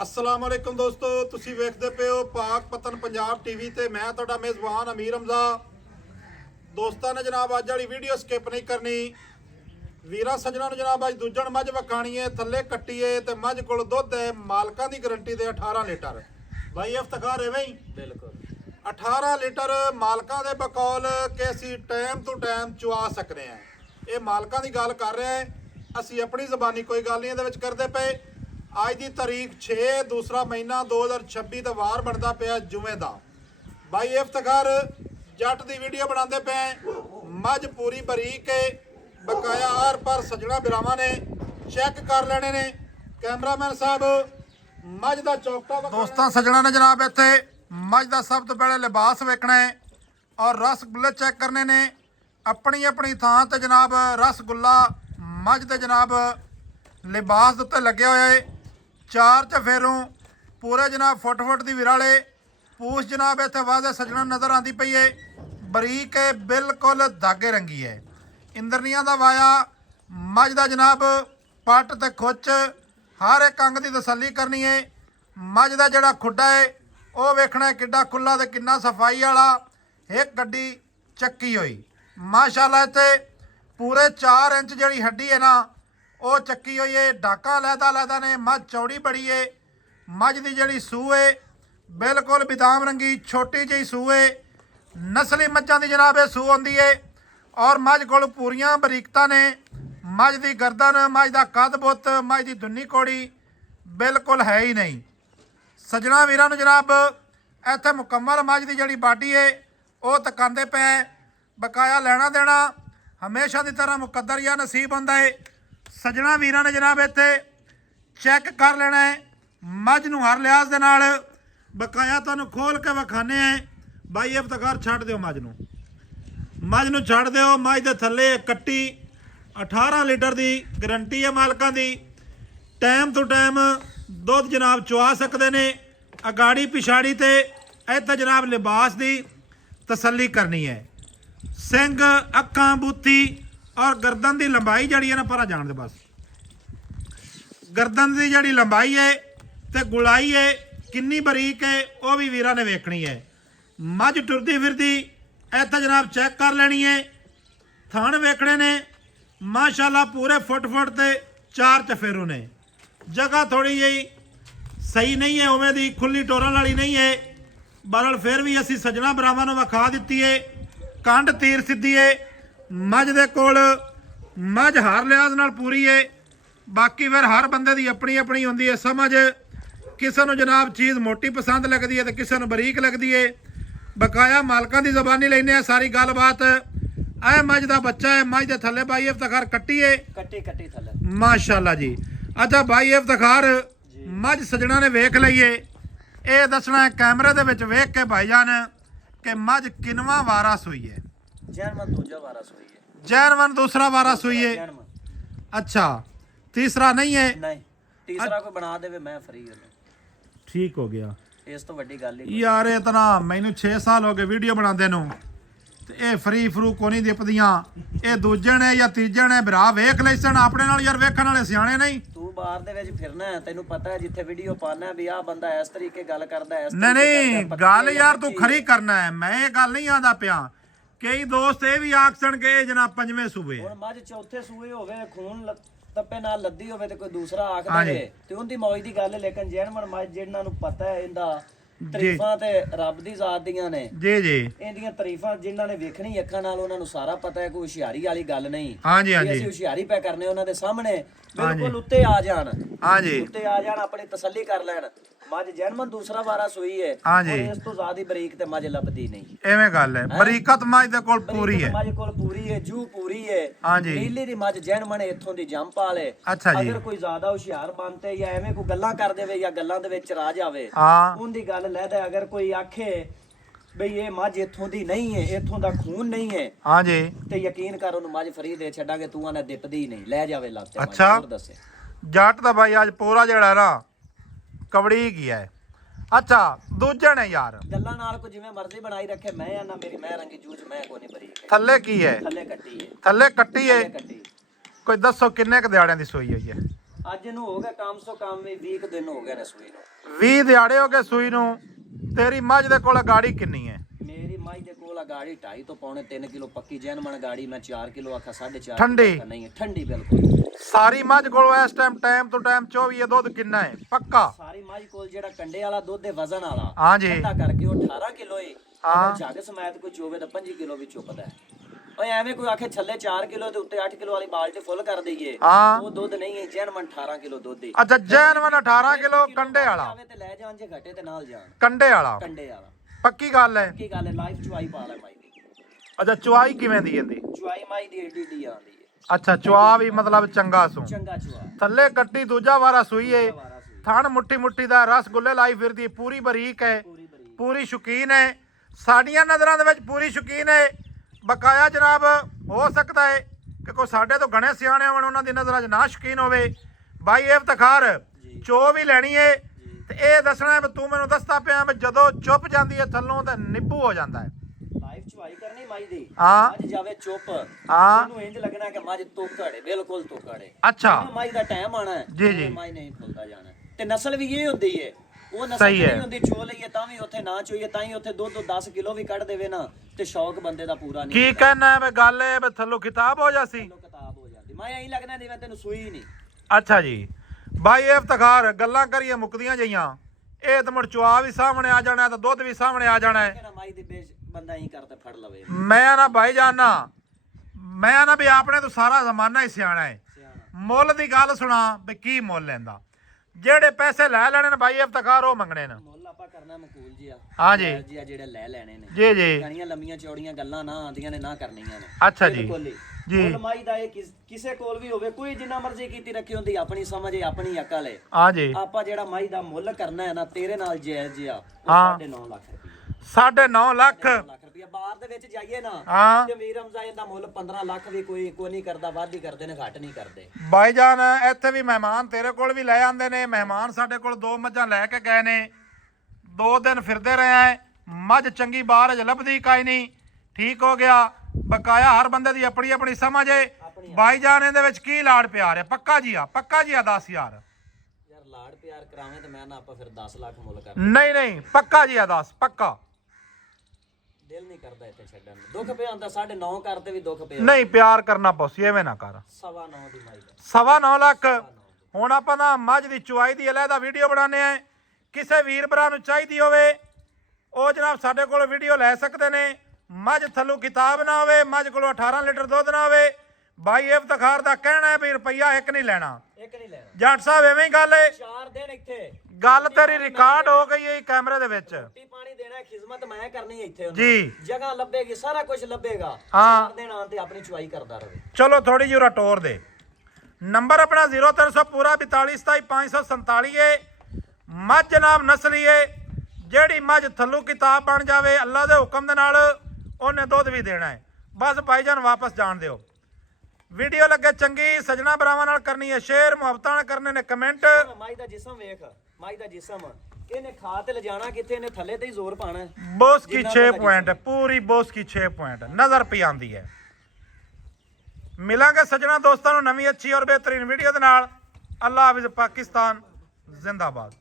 अस्सलाम वालेकुम दोस्तों, तुसी वेखदे पे हो पाक पतन पंजाब टीवी ते मैं तुहाडा मेज़बान अमीर हमजा। दोस्तां ने जनाब अज वाली वीडियो स्किप नहीं करनी। वीरा सज्जणा नूं जनाब अज दूजण मझ वखाणी है, थल्ले कट्टी है ते मझ कोल दुध है मालकां दी गारंटी दे 18 लीटर। भाई इफ्तिखार है वही बिल्कुल 18 लीटर मालकां दे बकौल कि असीं टाइम टू टाइम चुआ सकने हैं। ये मालकां दी गल कर रहे हैं, असीं अपनी ज़बानी कोई गल नहीं इहदे विच करदे पे। ਅੱਜ ਦੀ ਤਾਰੀਖ 6 ਦੂਸਰਾ ਮਹੀਨਾ 2026 ਦਾ ਵਾਰ ਬਣਦਾ ਪਿਆ ਜੁਮੇ ਦਾ। ਬਾਈ ਇਫਤਖਾਰ ਜੱਟ ਦੀ ਵੀਡੀਓ ਬਣਾਉਂਦੇ ਪਏ। ਮੱਝ ਪੂਰੀ ਬਰੀਕ ਹੈ, ਬਕਾਇਆ ਆਰ ਪਰ ਸਜਣਾ ਬਿਰਾਵਾਂ ਨੇ ਚੈੱਕ ਕਰ ਲੈਣੇ ਨੇ। ਕੈਮਰਾਮੈਨ ਸਾਹਿਬ ਮੱਝ ਦਾ ਚੌਕਟਾ ਦੋਸਤਾਂ ਸਜਣਾ ਨੇ ਜਨਾਬ ਇੱਥੇ ਮੱਝ ਦਾ ਸਭ ਤੋਂ ਪਹਿਲੇ ਲਿਬਾਸ ਵੇਖਣਾ ਹੈ ਔਰ ਰਸਗੁੱਲੇ ਚੈੱਕ ਕਰਨੇ ਨੇ। ਆਪਣੀ ਆਪਣੀ ਥਾਂ ਤੇ ਜਨਾਬ ਰਸਗੁੱਲਾ ਮੱਝ ਦੇ ਜਨਾਬ ਲਿਬਾਸ ਦੇ ਉੱਤੇ ਲੱਗਿਆ ਹੋਇਆ ਹੈ। चार चफेरों पूरे जनाब फुट की विराले पूछ जनाब इतने वादे सजना नज़र आती पई है। बरीक है, बिल्कुल धागे रंगी है। इंद्रनिया का वाया मझ का जनाब पट ते खुच हर एक अंग की तसली करनी है। मझ का जोड़ा खुडा है वह वेखना है किड्डा खुला तो किन्ना सफाई वाला। एक गड्डी चक्की हुई माशाल्लाह। इतने पूरे 4 इंच जी हड्डी है ना ਉਹ ਚੱਕੀ ਹੋਈ ਹੈ। ਡਾਕਾ ਲਹਿਦਾ ਨੇ। ਮੱਝ ਚੌੜੀ ਬੜੀ ਹੈ। ਮੱਝ ਦੀ ਜਿਹੜੀ ਸੂਹ ਹੈ ਬਿਲਕੁਲ ਬਦਾਮ ਰੰਗੀ ਛੋਟੀ ਜਿਹੀ ਸੂਹ ਹੈ। ਨਸਲੀ ਮੱਝਾਂ ਦੀ ਜਨਾਬ ਇਹ ਸੂਹ ਹੁੰਦੀ ਹੈ ਔਰ ਮੱਝ ਕੋਲ ਪੂਰੀਆਂ ਬਰੀਕਤਾਂ ਨੇ। ਮੱਝ ਦੀ ਗਰਦਨ, ਮੱਝ ਦਾ ਕੱਦ ਬੁੱਤ, ਮੱਝ ਦੀ ਦੁੰਨੀ ਕੋੜੀ ਬਿਲਕੁਲ ਹੈ ਹੀ ਨਹੀਂ। ਸੱਜਣਾ ਵੀਰਾਂ ਨੂੰ ਜਨਾਬ ਇੱਥੇ ਮੁਕੰਮਲ ਮੱਝ ਦੀ ਜਿਹੜੀ ਬਾਡੀ ਹੈ ਉਹ ਤਕਾਂਦੇ ਪਏ। ਬਕਾਇਆ ਲੈਣਾ ਦੇਣਾ ਹਮੇਸ਼ਾ ਦੀ ਤਰ੍ਹਾਂ ਮੁਕੱਦਰ ਜਾਂ ਨਸੀਬ ਹੁੰਦਾ ਹੈ। सजना वीरां ने जनाब इत्थे चैक कर लेना है मझ नूं हर लिहाज दे नाल। बकाया तुहानूं खोल के विखाने हैं। बाई इफ्तिखार छड्ड दिओ मझ नूं छड्ड दिओ। मझ दे थल्ले कट्टी 18 लीटर की गारंटी है मालकां दी। टाइम टू टाइम दुध जनाब चुआ सकते ने। अगाड़ी पिछाड़ी ते इत्थे जनाब लिबास की तसल्ली करनी है। सिंग, अक्खां, बूथी और गर्दन की लंबाई जी है ना परा जान दे बस। गर्दन की जी लंबाई है तो गुलाई है किन्नी बरीक है वह भी वीरां ने वेखनी है। मझ टुरदी फिरदी इत्थे जनाब चैक कर लेनी है। थान वेखने ने माशाल्लाह पूरे फुट ते 4 चफेरों ने। जगह थोड़ी जी सही नहीं है, उवें दी खुली टोरन वाली नहीं है। बरल फिर भी असी सजना भरावां नूं विखा दित्ती है। कंड तीर सीधी है। मझ दे कोल मझ हर लिहाज नाल पूरी है। बाकी फिर हर बंदे दी अपनी अपनी होंदी है समझ। किसी नूं जनाब चीज़ मोटी पसंद लगती है तो किसी नूं बरीक लगती है। बकाया मालकां दी ज़बानी लैने आ सारी गलबात। ऐ मझ दा बच्चा है। मझ दे थल्ले बाई इफ्तिखार कट्टी है, कट्टी थल्ले माशाल्लाह जी। अच्छा बाई इफ्तिखार मझ सजना ने वेख लईए। ये दसना है कैमरे दे विच वेख के भाईजान कि मझ किनवा वारा सूई है। जैनवन दूजा वारा सूई है। जैनवन दूसरा वारा सूई है। अच्छा तीसरा नहीं है? नहीं, तीसरा कोई बना देवे मैं फ्री हूं। ठीक हो गया। इस तो बड़ी गल ही यार इतना मैनू 6 साल हो गए वीडियो बनाते नूं ते ये फ्री फ्रू को नहीं दिपदियां। ये दूजे ने या तीजे ने भरा वेख लैसन अपने नाल यार वेखण वाले सियाणे नहीं। तू बाहर दे विच फिरना है, तैनू पता है जिथे वीडियो पाना भी आ बंदा इस तरीके गल करदा है। नहीं गल यार तू खरी करना है, मैं ये गल नहीं आंदा पिया। कई दोस्त ये भी आखसन के जनाब 5वें सूबे हुण मझ चौथे सूए होवे खून तप्पे नाल लद्दी होवे ते कोई दूसरा आख दे ते उनदी मौज दी गल है। लेकिन जैनवन मझ जिन्हां नूं पता है इंदा तारीफां ते रब दी जात दियां ने जी जी। इंदियां तारीफां जिन्हां ने वेखणी अखां नाल उन्हां नूं सारा पता है। कोई हुशियारी वाली गल नहीं। हां जी हां जी। ਅਸੀਂ ਹੁਸ਼ਿਆਰੀ ਪੈ ਕਰਨੇ ਉਹਨਾਂ ਦੇ ਸਾਹਮਣੇ ਬਿਲਕੁਲ ਉੱਤੇ ਆ ਜਾਣ। हां जी ਉੱਤੇ ਆ ਜਾਣ ਆਪਣੀ ਤਸੱਲੀ ਕਰ ਲੈਣ। ਮੱਝ ਜੈਨਮਨ ਦੂਸਰਾ ਵਾਰਾ ਸੂਈ ਹੈ। हां जी ਇਸ ਤੋਂ ਜ਼ਿਆਦਾ ਬਰੀਕ ਤੇ ਮੱਝ ਲੱਭਦੀ ਨਹੀਂ। ਐਵੇਂ ਗੱਲ ਹੈ। ਬਰੀਕਤ ਮੱਝ ਦੇ ਕੋਲ ਪੂਰੀ ਹੈ। ਮੱਝ ਕੋਲ ਪੂਰੀ ਹੈ, ਜੂ ਪੂਰੀ ਹੈ। हां जी ਨੀਲੀ ਦੀ ਮੱਝ ਜੈਨਮਨ ਇੱਥੋਂ ਦੀ ਜੰਪਾਲ ਹੈ। अच्छा जी। ਅਗਰ ਕੋਈ ਜ਼ਿਆਦਾ ਹੁਸ਼ਿਆਰ ਬਣਤੇ ਜਾਂ ਐਵੇਂ ਕੋਈ ਗੱਲਾਂ ਕਰ ਦੇਵੇ ਜਾਂ ਗੱਲਾਂ ਦੇ ਵਿੱਚ ਰਾ ਜਾਵੇ हाँ ਉਹਦੀ ਗੱਲ ਲੈਦਾ। ਅਗਰ ਕੋਈ ਆਖੇ ਬਈ ਇਹ ਮੱਝ ਇੱਥੋਂ ਦੀ ਨਹੀਂ ਹੈ, ਇੱਥੋਂ ਦਾ ਖੂਨ ਨਹੀਂ ਹੈ हाँ जी ਤੇ ਯਕੀਨ ਕਰ ਉਹਨੂੰ ਮੱਝ ਫਰੀ ਦੇ ਛੱਡਾਂਗੇ। ਤੂੰ ਆਨੇ ਦਿਪਦੀ ਨਹੀਂ ਲੈ ਜਾਵੇ ਲੱਗ ਤੇ। अच्छा ਹੋਰ ਦੱਸੇ जट ਦਾ भाई आज पूरा ਜਿਹੜਾ ਨਾ ਕਬੜੀ ਗਿਆ ਹੈ। अच्छा दूजे ने यार ਗੱਲਾਂ ਨਾਲ ਕੋ ਜਿਵੇਂ ਮਰਜ਼ੀ ਬਣਾਈ ਰੱਖੇ। ਮੈਂ ਆ ਨਾ ਮੇਰੀ ਮੈਂ ਰੰਗੀ ਜੂਝ ਮੈਂ ਕੋਈ ਨਹੀਂ ਬਰੀਕ। ਥੱਲੇ ਕੀ ਹੈ? ਥੱਲੇ ਕੱਟੀ ਹੈ। ਥੱਲੇ ਕੱਟੀ ਹੈ। ਕੱਟੀ ਕੋਈ ਦੱਸੋ ਕਿੰਨੇ ਕ ਦਿਹਾੜਿਆਂ ਦੀ ਸੂਈ ਹੋਈ ਹੈ? ਅੱਜ ਇਹਨੂੰ ਹੋ ਗਿਆ ਕਮ ਸੋ ਕਮ ਵੀ 20 ਦਿਨ ਹੋ ਗਏ ਨੇ ਸੂਈ ਨੂੰ। 20 ਦਿਹਾੜੇ ਹੋ ਗਏ ਸੂਈ ਨੂੰ। ਤੇਰੀ ਮੱਝ ਦੇ ਕੋਲ ਗਾੜੀ ਕਿੰਨੀ ਹੈ? ਮੇਰੀ ਮੱਝ ਦੇ ਕੋਲ ਆ ਗਾੜੀ 2.5 ਤੋਂ ਪੌਣੇ 3 ਕਿਲੋ ਪੱਕੀ ਜੈਨਮਨ ਗਾੜੀ। ਮੈਂ 4 ਕਿਲੋ ਆਖਾ 4.5 ਠੰਡੀ? ਨਹੀਂ ਹੈ ਠੰਡੀ ਬਿਲਕੁਲ। ਸਾਰੀ ਮੱਝ ਕੋਲ ਇਸ ਟਾਈਮ ਤੋਂ ਟਾਈਮ 24 ਦੁੱਧ ਕਿੰਨਾ ਹੈ ਪੱਕਾ? ਸਾਰੀ ਮੱਝ ਕੋਲ ਜਿਹੜਾ ਕੰਡੇ ਵਾਲਾ ਦੁੱਧ ਹੈ ਵਜ਼ਨ ਵਾਲਾ ਹਾਂਜੀ ਠੰਡਾ ਕਰਕੇ ਉਹ 18 ਕਿਲੋ ਹੈ। ਹਾਂ। ਅਗਰ ਜੱਗ ਸਮੈਤ ਕੋਈ ਚੋਵੇ ਤਾਂ 5 ਕਿਲੋ ਵੀ ਚੁੱਕਦਾ ਹੈ। ਓਏ ਐਵੇਂ ਕੋਈ ਆਖੇ ਛੱਲੇ 4 ਕਿਲੋ ਤੇ ਉੱਤੇ 8 ਕਿਲੋ ਵਾਲੀ ਬਾਲਟੀ ਫੁੱਲ ਕਰ ਦਈਏ, ਹਾਂ। ਉਹ ਦੁੱਧ ਨਹੀਂ ਹੈ। ਜੈਨਮਨ 18 ਕਿਲੋ ਦੁੱਧ ਹੈ। ਅੱਛਾ ਜੈਨਵਨ 18 ਕਿਲੋ ਕੰਡੇ ਵਾਲਾ। ਆਵੇ ਤੇ ਲੈ ਜਾਣ, ਜੇ ਘਟੇ ਤੇ ਨਾਲ ਜਾਣ। ਕੰਡੇ ਵਾਲਾ ਕੰਡੇ ਵਾਲਾ ਪੱਕੀ ਗੱਲ ਹੈ। ਕੀ ਗੱਲ ਹੈ, ਲਾਈਫ ਚੁਆਈ ਪਾ ਲੈ ਮਾਈ ਦੀ। ਅੱਛਾ ਚੁਆਈ ਕਿਵੇਂ ਦੀ ਇਹਦੀ? ਚੁਆਈ ਮਾਈ ਦੀ ਏਡੀ ਆਂਦੀ ਹੈ। ਅੱਛਾ ਚੁਆ ਵੀ ਮਤਲਬ ਚੰਗਾ ਸੂ, ਚੰਗਾ ਚੁਆ ਥੱਲੇ ਕੱਟੀ ਦੂਜਾ ਵਾਰਾ ਸੂਈ ਏ, ਵਾਰਾ ਸੂਈ। ਥਣ ਮੁੱਠੀ ਦਾ ਰਸਗੁੱਲੇ ਲਾਈ ਫਿਰਦੀ, ਪੂਰੀ ਬਰੀਕ ਹੈ, ਪੂਰੀ ਬਰੀਕ। ਪੂਰੀ ਸ਼ੌਕੀਨ ਹੈ, ਸਾਡੀਆਂ ਨਜ਼ਰਾਂ ਦੇ ਵਿੱਚ ਪੂਰੀ ਸ਼ੌਕੀਨ ਹੈ। ਬਕਾਇਆ ਜਨਾਬ ਹੋ ਸਕਦਾ ਹੈ ਕਿ ਕੋਈ ਸਾਡੇ ਤੋਂ ਗਣੇ ਸਿਆਣੇ ਹੋਣ, ਉਹਨਾਂ ਦੀ ਨਜ਼ਰਾਂ 'ਚ ਨਾ ਸ਼ੌਕੀਨ ਹੋਵੇ। ਬਾਈ ਇਫਤਖਾਰ ਚੋ ਵੀ ਲੈਣੀ ਏ ਤੇ ਇਹ ਦੱਸਣਾ ਹੈ ਵੀ ਤੂੰ ਮੈਨੂੰ ਦੱਸਦਾ ਪਿਆ ਵੀ ਜਦੋਂ ਚੁੱਪ ਜਾਂਦੀ ਹੈ ਥੱਲੋਂ ਤੇ ਨਿੱਬੂ ਹੋ ਜਾਂਦਾ ਹੈ। ਲਾਈਫ ਚੁਆਈ ਕਰਨੀ ਮਾਈ ਦੀ। ਹਾਂ। ਅੱਜ ਜਾਵੇ ਚੁੱਪ, ਹਾਂ। ਇਹਨੂੰ ਇੰਜ ਲੱਗਣਾ ਕਿ ਮੱਝ ਤੋਕੜੇ, ਬਿਲਕੁਲ ਤੋਕੜੇ। ਅੱਛਾ ਮਾਈ ਦਾ ਟਾਈਮ ਆਣਾ ਹੈ, ਜੀ, ਜੀ। ਮਾਈ ਨਹੀਂ ਫੁੱਲਦਾ ਜਾਣਾ। ਤੇ ਨਸਲ ਵੀ ਇਹ ਹੁੰਦੀ ਏ, ਉਹ ਨਸਲ ਸਹੀ ਹੈ। ਨਹੀਂ ਹੁੰਦੀ ਚੋ ਲਈਏ ਤਾਂ ਵੀ ਉੱਥੇ ਨਾ ਚੋਈਏ ਤਾਂ ਹੀ ਉੱਥੇ ਦੁੱਧ 10 ਕਿਲੋ ਵੀ ਕੱਢ ਦੇਵੇ ਨਾ ਤੇ ਸ਼ੌਕ ਬੰਦੇ ਦਾ ਪੂਰਾ ਨਹੀਂ ਕੀ ਕਹਿਣਾ ਹੈ ਵੀ ਗੱਲ ਹੈ ਵੀ ਥੱਲੋਂ ਕਿਤਾਬ ਹੋ ਜਾਸੀ? ਹੁੰਦਾ। ਕਿਤਾਬ ਹੋ ਜਾਂਦੀ। ਮੈਂ ਐਂ ਲੱਗਣਾ ਜਿਵੇਂ ਤੈਨੂੰ ਸੂਈ ਨਹੀਂ। ਅੱਛਾ ਜੀ ਬਾਈ ਇਫਤਖਾਰ ਗੱਲਾਂ ਕਰੀਏ ਮੁੱਕਦੀਆਂ ਜਈਆਂ, ਇਹ ਤਾਂ ਮੁੜ ਚੁਆ ਵੀ ਸਾਹਮਣੇ ਆ ਜਾਣਾ ਤੇ ਦੁੱਧ ਵੀ ਸਾਹਮਣੇ ਆ ਜਾਣਾ ਹੈ। ਕਹਿੰਦਾ ਮਾਈ ਦੀ ਬੇਸ਼ ਬੰਦਾ ਐਂ ਕਰਦਾ ਫੜ ਲਵੇ। ਮੈਂ ਨਾ ਭਾਈ ਜਾਨਾ, ਮੈਂ ਨਾ ਵੀ ਆਪਣੇ ਤੋਂ ਸਾਰਾ ਜ਼ਮਾਨਾ ਹੀ ਸਿਆਣਾ ਹੈ। ਸਿਆਣਾ ਮੁੱਲ ਦੀ ਗੱਲ ਸੁਣਾ ਵੀ ਕੀ ਮੁੱਲ ਲੈਂਦਾ, ਜਿਹੜੇ ਪੈਸੇ ਲੈ ਲੈਣੇ ਨੇ ਭਾਈ ਇਫਤਖਾਰ ਉਹ ਮੰਗਣੇ ਨੇ। ਮੁੱਲ ਆਪਾਂ ਕਰਨਾ ਮਕੂਲ ਜੀ ਆ। ਹਾਂ ਜੀ ਜੀ ਆ ਜਿਹੜੇ ਲੈ ਲੈਣੇ ਨੇ। ਜੀ ਜੀ ਗਾਣੀਆਂ ਲੰਮੀਆਂ ਚੌੜੀਆਂ ਗੱਲਾਂ ਨਾ ਆਉਂਦੀਆਂ ਨੇ ਨਾ ਕਰਨੀਆਂ ਨੇ। ਅੱਛਾ ਜੀ ਬਿਲਕੁਲ ਹੀ। ਜੀ। ਮੁੱਲ ਮਾਈ ਦਾ ਇਹ ਕਿਸੇ ਕੋਲ ਵੀ ਹੋਵੇ, ਕੋਈ ਜਿੰਨਾ ਮਰਜ਼ੀ ਕੀਤੀ ਰੱਖੀ ਹੁੰਦੀ, ਆਪਣੀ ਸਮਝ ਹੈ, ਆਪਣੀ ਅਕਲ ਹੈ। ਹਾਂ ਜੀ ਆਪਾਂ ਜਿਹੜਾ ਮਾਈ ਦਾ ਮੁੱਲ ਕਰਨਾ ਹੈ ਨਾ ਤੇਰੇ ਨਾਲ ਜਾਇਜ਼ ਜਿਹਾ, ਉਹ ਹਾਂ। 9.5 ਲੱਖ ਰੁਪਏ। 9.5 ਲੱਖ। 9 ਲੱਖ ਰੁਪਏ ਬਾਹਰ ਦੇ ਵਿੱਚ ਜਾਈਏ ਨਾ ਹਾਂ ਤੇ ਮੀਰ ਰਮਜ਼ਾਨ ਦਾ ਮੁੱਲ 15 ਲੱਖ ਵੀ ਕੋਈ ਨਹੀਂ ਕਰਦਾ, ਵੱਧ ਹੀ ਕਰਦੇ ਨੇ, ਘੱਟ ਨਹੀਂ ਕਰਦੇ। ਬਾਈ ਜਾਨ ਇੱਥੇ ਵੀ ਮਹਿਮਾਨ ਤੇਰੇ ਕੋਲ ਵੀ ਲੈ ਆਂਦੇ ਨੇ। ਮਹਿਮਾਨ ਸਾਡੇ ਕੋਲ 2 ਮੱਝਾਂ ਲੈ ਕੇ ਗਏ ਨੇ, 2 ਦਿਨ ਫਿਰਦੇ ਰਹੇ ਆ, ਮੱਝ ਚੰਗੀ ਬਾਹਰ ਅਜ ਲੱਭਦੀ ਕਾਈ ਨਹੀਂ। ਠੀਕ ਹੋ ਗਿਆ। ਬਕਾਇਆ ਹਰ ਬੰਦੇ ਦੀ ਆਪਣੀ ਆਪਣੀ ਸਮਝ ਏ। ਬਾਈ ਜਾਨ ਇਹਦੇ ਵਿੱਚ ਕੀ ਲਾੜ ਪਿਆਰ ਹੈ? ਪੱਕਾ ਜੀ ਆ 10 ਯਾਰ। ਯਾਰ ਲਾੜ ਪਿਆਰ ਕਰਾਵੇਂ ਤੇ ਮੈਂ ਨਾ ਆਪਾਂ ਫਿਰ 10 ਲੱਖ ਮੁੱਲ ਕਰ। ਨਹੀਂ ਪੱਕਾ ਜੀ ਆ 10 ਪੱਕਾ। ਦਿਲ ਨਹੀਂ ਕਰਦਾ ਇੱਥੇ ਛੱਡਣ ਨੂੰ। ਦੁੱਖ ਪਿਆ ਹੁੰਦਾ 9.5 ਕਰਤੇ ਵੀ ਦੁੱਖ ਪਿਆ। ਨਹੀਂ ਪਿਆਰ ਕਰਨਾ ਪਉਸੀ, ਐਵੇਂ ਨਾ ਕਰ। 9.25 ਦੀ ਮਾਈ ਦਾ। 9.25 ਲੱਖ। ਹੁਣ ਆਪਾਂ ਨਾ ਮੱਝ ਦੀ ਚੁਆਈ ਦੀ ਅਲੱਗਾ ਵੀਡੀਓ ਬਣਾਉਂਦੇ ਆ। ਕਿਸੇ ਵੀਰ ਭਰਾ ਨੂੰ ਚਾਹੀਦੀ ਹੋਵੇ ਉਹ ਜਨਾਬ ਸਾਡੇ ਕੋਲ ਵੀਡੀਓ ਲੈ ਸਕਦੇ ਨੇ। ਮੱਝ ਥੱਲੋਂ ਕਿਤਾਬ ਨਾ ਹੋਵੇ, ਮੱਝ ਕੋਲ 18 ਲੀਟਰ ਦੁੱਧ ਨਾ ਹੋਵੇ। ਬਾਈ ਇਫਤਖਾਰ ਦਾ ਕਹਿਣਾ ਹੈ ਵੀ ਰੁਪਈਆ 1 ਨਹੀਂ ਲੈਣਾ। ਇੱਕ ਨਹੀਂ ਲੈਣਾ। ਜੱਟ ਸਾਹਿਬ ਐਵੇਂ ਹੀ ਗੱਲ ਏ। 4 ਦਿਨ ਇੱਥੇ ਗੱਲ ਤੇਰੀ ਰਿਕਾਰਡ ਹੋ ਗਈ ਹੈ ਕੈਮਰੇ ਦੇ ਵਿੱਚ। ਰੋਟੀ ਪਾਣੀ ਦੇਣਾ, ਖਿਦਮਤ ਮੈਂ ਕਰਨੀ ਇੱਥੇ ਉਹਨੂੰ। ਜੀ ਜਗ੍ਹਾ ਲੱਭੇਗੀ, ਸਾਰਾ ਕੁਝ ਲੱਭੇਗਾ। ਹਾਂ। 4 ਦਿਨ ਆਉਣ ਤੇ ਆਪਣੀ ਚੁਆਈ ਕਰਦਾ ਰਹੇ। ਚਲੋ ਥੋੜੀ ਜਿਹੀ ਟੋਰ ਦੇ। ਨੰਬਰ ਆਪਣਾ 0300 ਪੂਰਾ 4227 547 ਏ। ਮੱਝ ਜਨਾਬ ਨਸਲੀ ਏ। ਜਿਹੜੀ ਮੱਝ ਥੱਲੋਂ ਕਿਤਾਬ ਬਣ ਜਾਵੇ ਅੱਲਾ ਦੇ ਹੁਕਮ ਦੇ ਨਾਲ ਉਹਨੇ ਦੁੱਧ ਵੀ ਦੇਣਾ ਹੈ। ਬਸ ਭਾਈਜਾਨ ਵਾਪਸ ਜਾਣ ਦਿਓ। ਵੀਡੀਓ ਲੱਗੇ ਚੰਗੀ ਸਜਣਾ ਭਰਾਵਾਂ ਨਾਲ ਕਰਨੀ ਹੈ ਸ਼ੇਅਰ, ਮੁਹੱਬਤਾਂ ਨਾਲ ਕਰਨੇ ਨੇ ਕਮੈਂਟ। ਮਾਈ ਦਾ ਜਿਸਮ ਵੇਖ, ਮਾਈ ਦਾ ਜਿਸਮ ਇਹਨੇ ਖਾ ਤੇ ਲਿਜਾਣਾ ਕਿੱਥੇ, ਇਹਨੇ ਥੱਲੇ ਤੇ ਹੀ ਜ਼ੋਰ ਪਾਣਾ ਹੈ। ਬੋਸ ਕੀ 6 ਪੁਆਇੰਟ ਹੈ, ਪੂਰੀ ਬੋਸ ਕੀ 6 ਪੁਆਇੰਟ ਨਜ਼ਰ ਪਈ ਆਂਦੀ ਹੈ। ਮਿਲਾਂਗੇ ਸਜਣਾ ਦੋਸਤਾਂ ਨੂੰ ਨਵੀਂ ਅੱਛੀ ਔਰ ਬਿਹਤਰੀਨ ਵੀਡੀਓ ਦੇ ਨਾਲ। ਅੱਲਾ ਹਾਫਿਜ਼। ਪਾਕਿਸਤਾਨ ਜ਼ਿੰਦਾਬਾਦ।